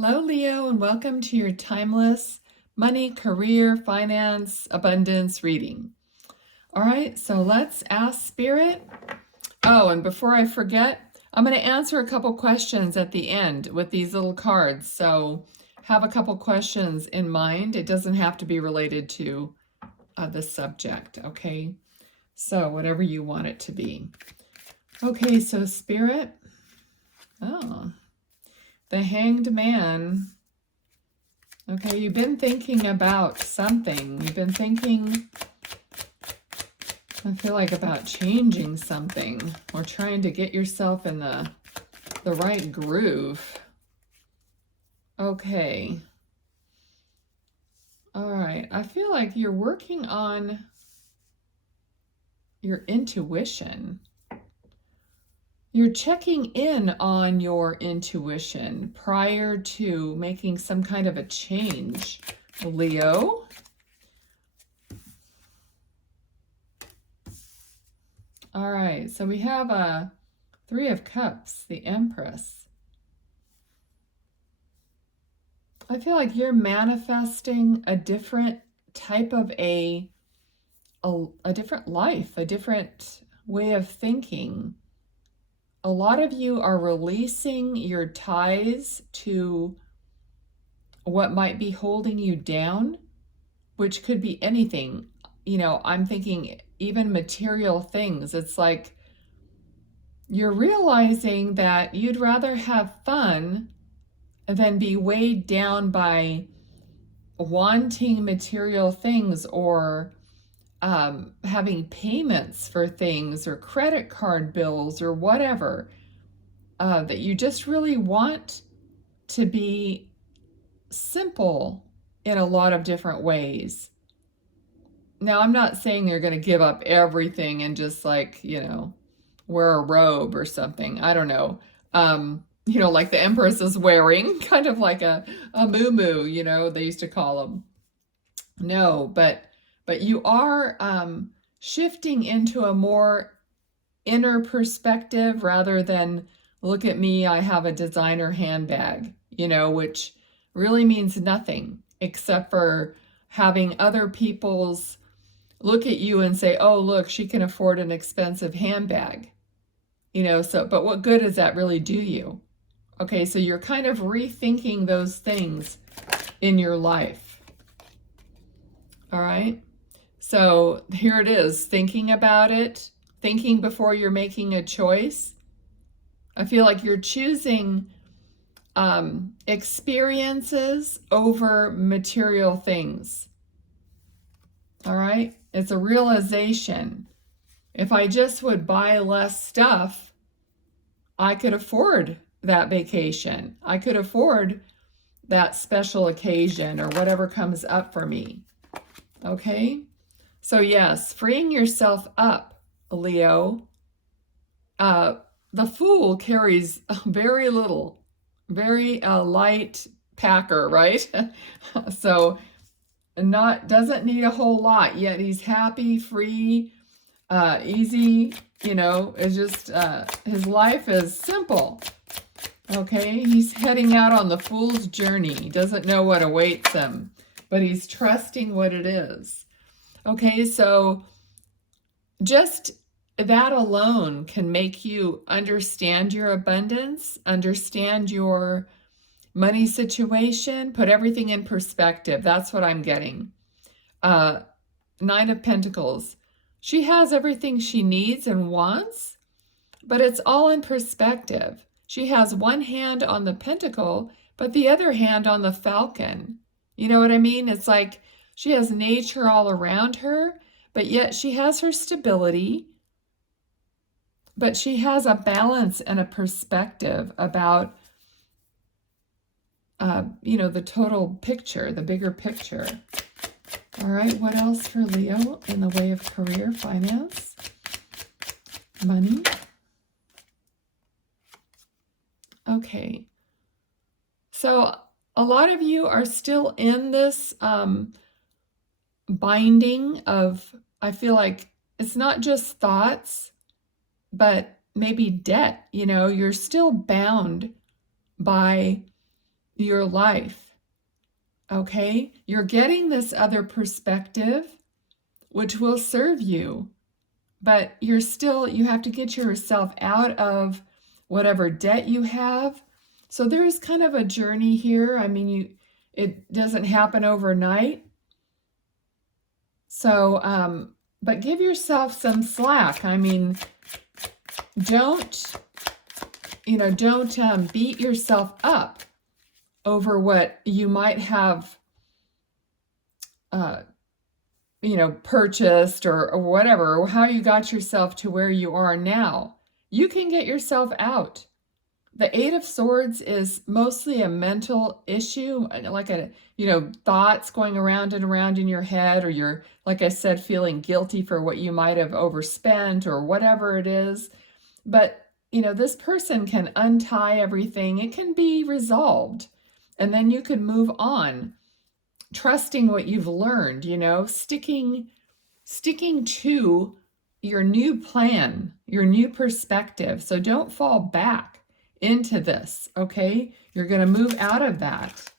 Hello, Leo, and welcome to your timeless money, career, finance, abundance reading. All right, so let's ask Spirit. Oh, and before I forget, I'm going to answer a couple questions at the end with these little cards. So have a couple questions in mind. It doesn't have to be related to the subject, okay? So whatever you want it to be. Okay, so Spirit. Oh, the Hanged Man. Okay, you've been thinking about something. You've been thinking, I feel like, about changing something or trying to get yourself in the right groove. Okay. All right. I feel like you're working on your intuition. You're checking in on your intuition prior to making some kind of a change, Leo. All right, so we have a Three of Cups, the Empress. I feel like you're manifesting a different type of a different life, a different way of thinking. A lot of you are releasing your ties to what might be holding you down, which could be anything. You know, I'm thinking even material things. It's like you're realizing that you'd rather have fun than be weighed down by wanting material things or having payments for things or credit card bills or whatever, that you just really want to be simple in a lot of different ways. Now, I'm not saying you're going to give up everything and just like, wear a robe or something. I don't know. Like the Empress is wearing, kind of like a muumuu, they used to call them. No, but you are shifting into a more inner perspective rather than look at me, I have a designer handbag, which really means nothing except for having other people's look at you and say, oh, look, she can afford an expensive handbag. But what good does that really do you? Okay, so you're kind of rethinking those things in your life. All right. So here it is, thinking about it, thinking before you're making a choice. I feel like you're choosing experiences over material things. All right. It's a realization. If I just would buy less stuff, I could afford that vacation. I could afford that special occasion or whatever comes up for me. Okay? So yes, freeing yourself up, Leo. The Fool carries very little, very light packer, right? So doesn't need a whole lot, yet he's happy, free, easy. It's just his life is simple. Okay, he's heading out on the Fool's journey. He doesn't know what awaits him, but he's trusting what it is. Okay, so just that alone can make you understand your abundance, understand your money situation, put everything in perspective. That's what I'm getting. Nine of Pentacles. She has everything she needs and wants, but it's all in perspective. She has one hand on the pentacle, but the other hand on the falcon. You know what I mean? It's like she has nature all around her, but yet she has her stability, but she has a balance and a perspective about, the total picture, the bigger picture. All right, what else for Leo in the way of career, finance, money? Okay, so a lot of you are still in this binding of, I feel like it's not just thoughts, but maybe debt. You're still bound by your life. Okay? You're getting this other perspective, which will serve you, but you have to get yourself out of whatever debt you have. So there's kind of a journey here. I mean, it doesn't happen overnight. So, but give yourself some slack. I mean, don't beat yourself up over what you might have, purchased or whatever, or how you got yourself to where you are now. You can get yourself out. The Eight of Swords is mostly a mental issue, like thoughts going around and around in your head, or you're, like I said, feeling guilty for what you might have overspent or whatever it is. But, this person can untie everything. It can be resolved. And then you can move on, trusting what you've learned, sticking to your new plan, your new perspective. So don't fall back into this, okay? You're going to move out of that.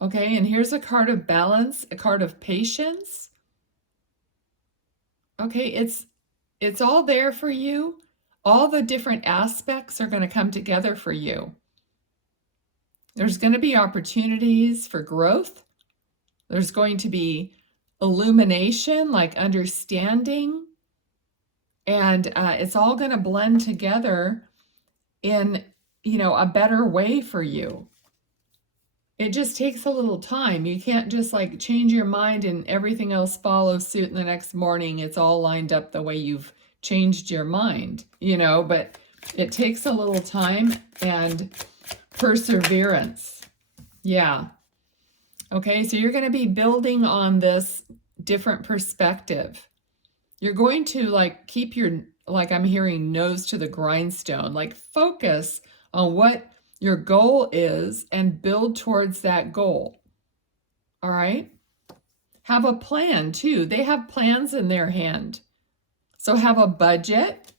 Okay, and here's a card of balance, a card of patience. Okay, it's all there for you. All the different aspects are going to come together for you. There's going to be opportunities for growth. There's going to be illumination, like understanding. And it's all going to blend together in, a better way for you. It just takes a little time. You can't just like change your mind and everything else follows suit in the next morning. It's all lined up the way you've changed your mind, but it takes a little time and perseverance. Yeah. Okay, so you're going to be building on this different perspective. You're going to keep your, I'm hearing, nose to the grindstone, focus on what your goal is and build towards that goal. All right? Have a plan too. They have plans in their hand. So have a budget,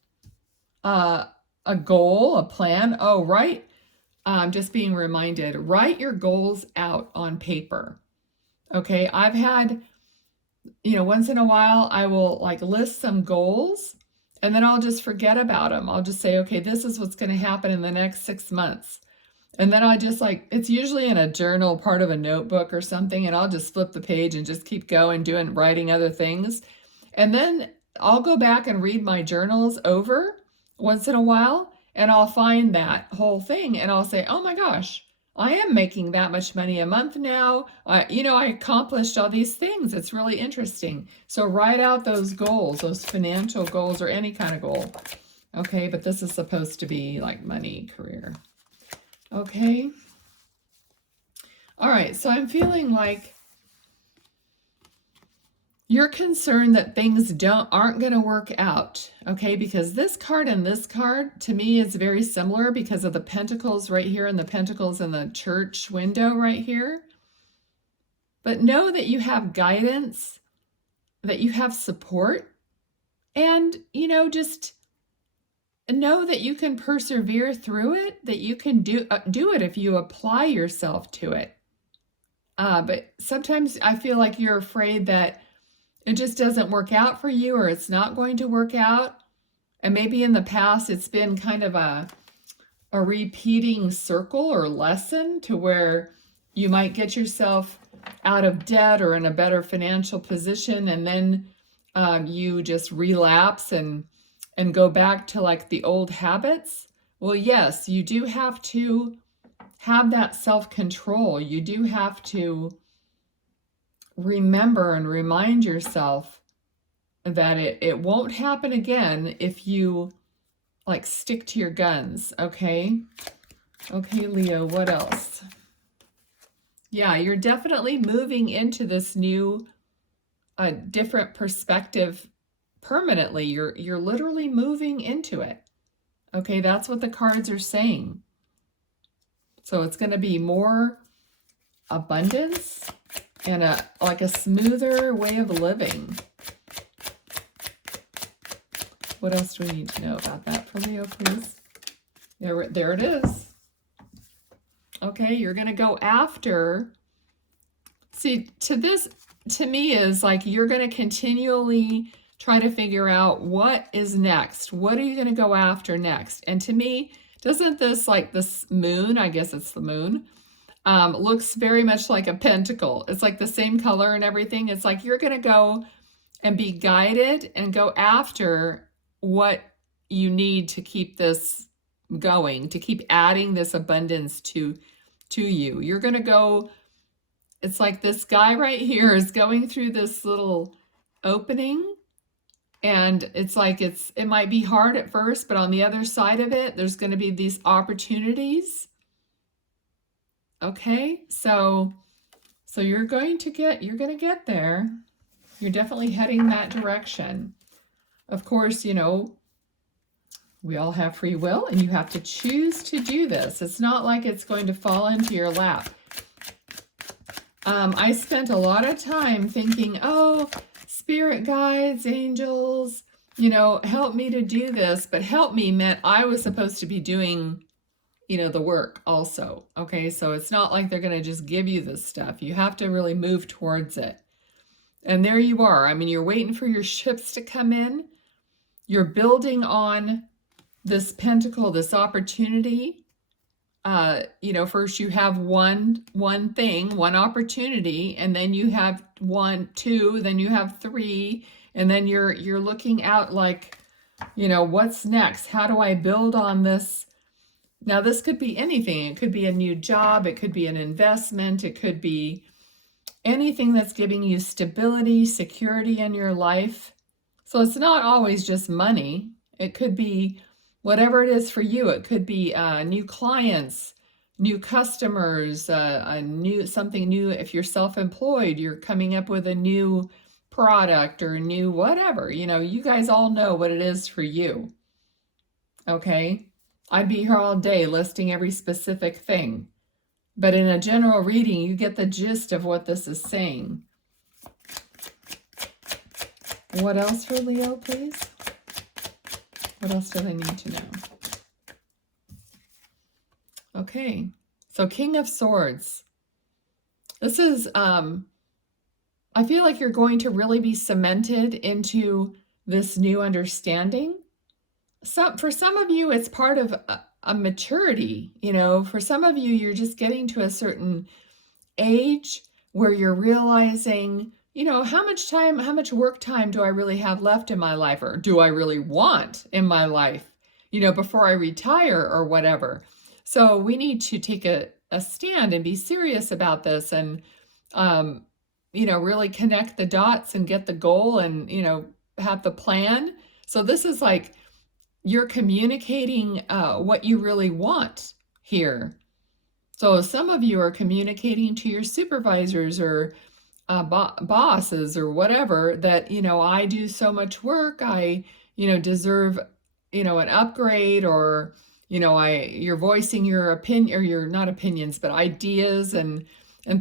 a goal, a plan. Oh, right. I'm just being reminded, write your goals out on paper. Okay, I've had, once in a while I will list some goals and then I'll just forget about them. I'll just say, okay, this is what's going to happen in the next 6 months. And then I just it's usually in a journal, part of a notebook or something, and I'll just flip the page and just keep going, writing other things. And then I'll go back and read my journals over once in a while, and I'll find that whole thing and I'll say, oh my gosh, I am making that much money a month now. I accomplished all these things. It's really interesting. So write out those goals, those financial goals or any kind of goal. Okay, but this is supposed to be money, career. Okay. All right, so I'm feeling you're concerned that things aren't going to work out, okay? Because this card and this card, to me, is very similar because of the pentacles right here and the pentacles in the church window right here. But know that you have guidance, that you have support, and, just know that you can persevere through it, that you can do it if you apply yourself to it. But sometimes I feel like you're afraid that it just doesn't work out for you, or it's not going to work out. And maybe in the past it's been kind of a repeating circle or lesson to where you might get yourself out of debt or in a better financial position, and then you just relapse and go back to the old habits. Well, yes, you do have to have that self-control. You do have to remember and remind yourself that it won't happen again if you stick to your guns. Okay, Leo, what else? Yeah, you're definitely moving into this new different perspective permanently. You're literally moving into it. Okay, that's what the cards are saying. So it's going to be more abundance and a smoother way of living. What else do we need to know about that for Leo, please? There it is. Okay, you're going to go after. See, to me is like you're going to continually try to figure out what is next. What are you going to go after next? And to me, doesn't this, like this moon, I guess it's the moon, looks very much like a pentacle. It's like the same color and everything. It's like you're going to go and be guided and go after what you need to keep this going, to keep adding this abundance to you. You're going to go, it's like this guy right here is going through this little opening, and it's like it might be hard at first, but on the other side of it, there's going to be these opportunities. Okay, so you're going to get there. You're definitely heading that direction. Of course, you know, we all have free will, and you have to choose to do this. It's not like it's going to fall into your lap. I spent a lot of time thinking, oh, spirit guides, angels, you know, help me to do this. But help me meant I was supposed to be doing, you know, the work also. Okay, so it's not like they're going to just give you this stuff. You have to really move towards it. And there you are. I mean, you're waiting for your ships to come in. You're building on this pentacle, this opportunity. You know, first you have one thing, one opportunity, and then you have 1, 2, then you have 3, and then you're looking out like, you know, what's next? How do I build on this? Now, this could be anything. It could be a new job. It could be an investment. It could be anything that's giving you stability, security in your life. So it's not always just money. It could be whatever it is for you. It could be new clients, new customers, something new. If you're self-employed, you're coming up with a new product or new whatever. You know, you guys all know what it is for you. Okay? I'd be here all day listing every specific thing. But in a general reading, you get the gist of what this is saying. What else for Leo, please? What else do they need to know? Okay, so King of Swords. This is, I feel like you're going to really be cemented into this new understanding. For some of you, it's part of a maturity. You know, for some of you, you're just getting to a certain age where you're realizing, you know, how much work time do I really have left in my life, or do I really want in my life, you know, before I retire or whatever. So we need to take a stand and be serious about this, and, you know, really connect the dots and get the goal and, you know, have the plan. So this is like you're communicating what you really want here. So some of you are communicating to your supervisors or bosses or whatever that, you know, I do so much work, I, you know, deserve, you know, an upgrade, or, you know, you're voicing your opinion, or your, not opinions, but ideas and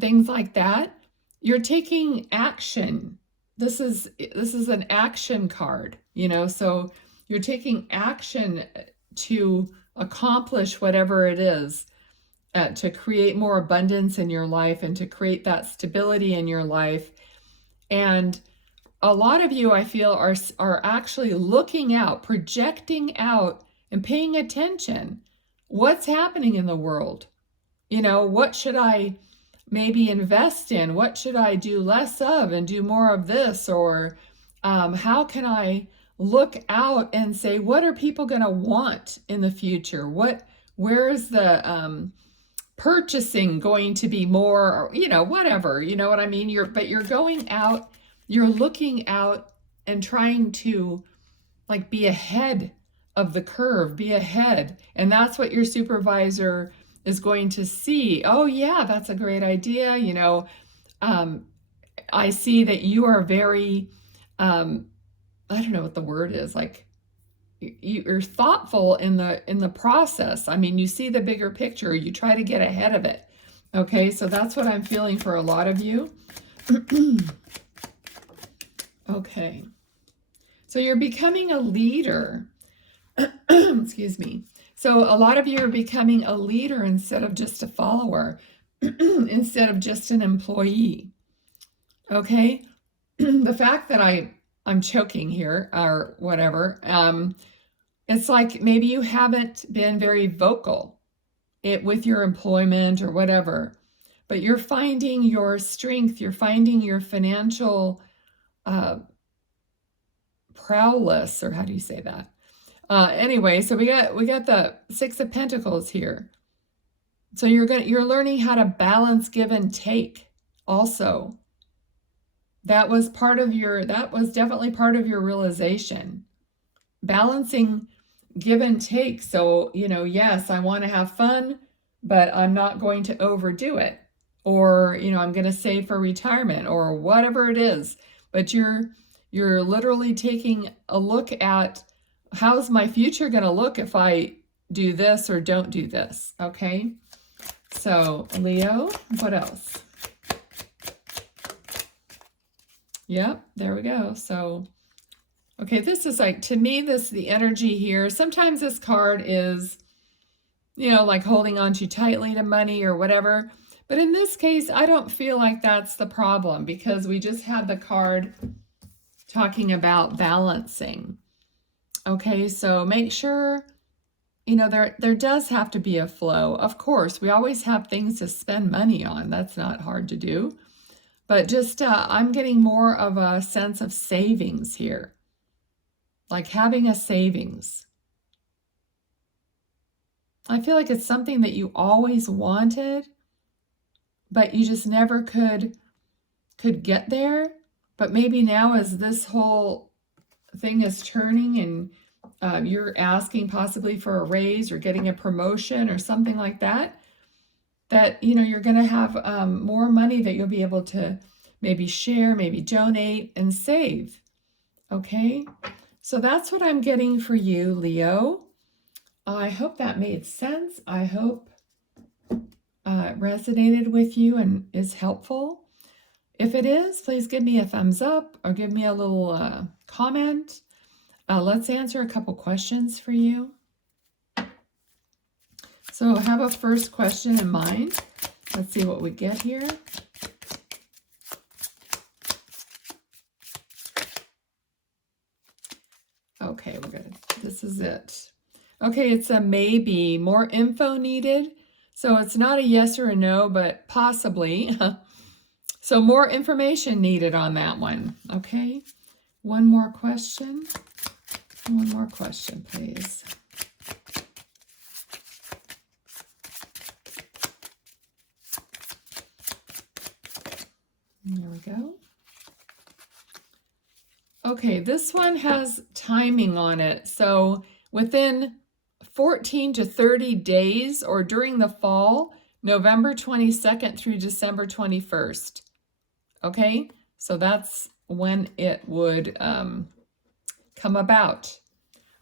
things like that. You're taking action. This is an action card, you know, so you're taking action to accomplish whatever it is, to create more abundance in your life and to create that stability in your life. And a lot of you, I feel, are actually looking out, projecting out, and paying attention. What's happening in the world? You know, what should I maybe invest in? What should I do less of and do more of this? Or how can I look out and say, what are people going to want in the future? Where is the purchasing going to be more, or, you know, whatever, you know what I mean? You're going out, you're looking out and trying to like be ahead of the curve, be ahead. And that's what your supervisor is going to see. Oh yeah, that's a great idea. You know, I see that you are very, I don't know what the word is, like you're thoughtful in the process. I mean, you see the bigger picture, you try to get ahead of it. Okay, so that's what I'm feeling for a lot of you. Okay, so you're becoming a leader. Excuse me. So a lot of you are becoming a leader instead of just a follower, instead of just an employee. Okay? The fact that I'm choking here or whatever, it's like maybe you haven't been very vocal with your employment or whatever, but you're finding your strength, you're finding your financial prowess, or how do you say that? Anyway, so we got the Six of Pentacles here. So you're learning how to balance give and take also. That was definitely part of your realization. Balancing give and take. So, yes, I want to have fun, but I'm not going to overdo it. Or, I'm going to save for retirement or whatever it is. But you're literally taking a look at how's my future going to look if I do this or don't do this. Okay. So Leo, what else? Yep, there we go. So, okay, this is like, to me, this is the energy here. Sometimes this card is, like holding on too tightly to money or whatever. But in this case, I don't feel like that's the problem because we just had the card talking about balancing. Okay, so make sure, there does have to be a flow. Of course, we always have things to spend money on. That's not hard to do. But just, I'm getting more of a sense of savings here. Like having a savings. I feel like it's something that you always wanted, but you just never could get there. But maybe now as this whole thing is turning and you're asking possibly for a raise or getting a promotion or something like that, you're going to have more money that you'll be able to maybe share, maybe donate and save. Okay, so that's what I'm getting for you, Leo. I hope that made sense. I hope it resonated with you and is helpful. If it is, please give me a thumbs up or give me a little comment. Let's answer a couple questions for you. So have a first question in mind. Let's see what we get here. Okay, this is it. Okay, it's a maybe. More info needed. So it's not a yes or a no, but possibly. So more information needed on that one. Okay, one more question. One more question, please. There we go. Okay, this one has timing on it. So within 14 to 30 days or during the fall, November 22nd through December 21st. Okay, so that's when it would come about.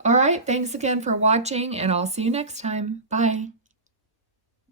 All right, thanks again for watching, and I'll see you next time. Bye.